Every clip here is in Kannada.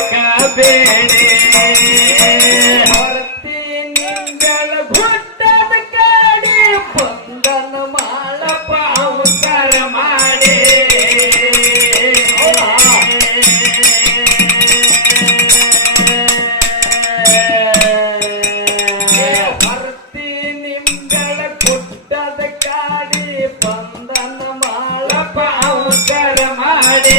ಬೆಳಕಬೇಡಿ ಹೊರತಿ ನಿಂಗಳ ಗುಡ್ಡದ ಕಾಡಿ ಬಂಧನ ಮಾಳ ಪಾವುತರ ಮಾಡಿ. ಹೊರತಿ ನಿಂಗಳ ಗುಡ್ಡದ ಕಾಡಿ ಬಂಧನ ಮಾಳ ಪಾವುತರ ಮಾಡಿ.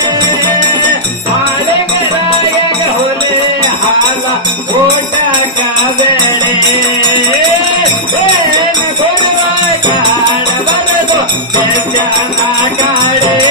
भाला खोटा काजणे कोण बाय काढ बरं तो त्याच्या नाकाडे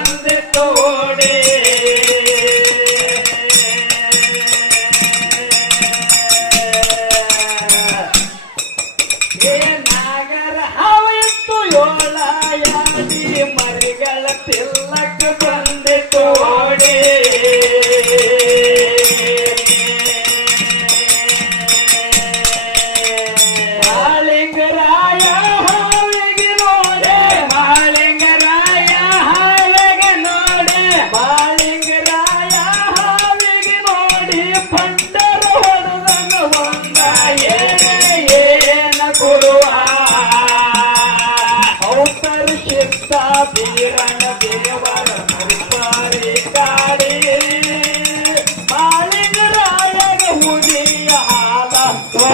pelo